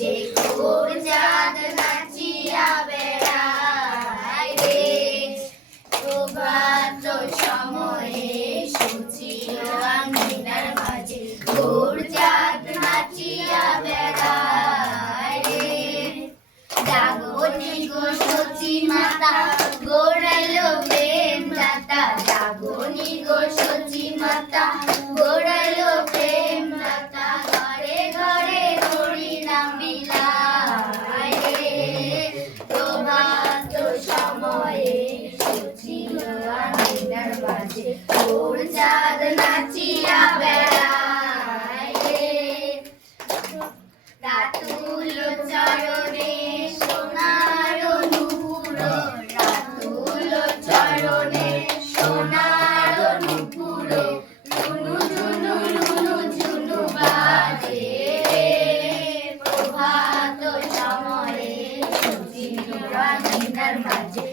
মাঝে ঘোর চাঁদ নাচিয়া বেড়ায় রে। প্রভাত সময়ে সূচির আঙিনার মাঝে ঘোর চাঁদ নাচিয়া বেড়ায় রে। জাগনি গো সচি মাতা গোড়ালো প্রেম দাতা, জাগনি গো সচি মাতা গোড়ালো প্রেম দাতা, ঘরে ঘরে হরি নাম বিলায় রে। প্রভাত সময়ে সূচির আঙিনার মাঝে ঘোর চাঁদ নাচিয়া বেড়ায় রে। রাতুল চরণে সোনার নূপুর, রাতুল চরণে সোনার নূপুর, রুনু ঝুনু রুনু ঝুনু বাজে রে। প্রভাত সময়ে সূচির আঙিনার মাঝে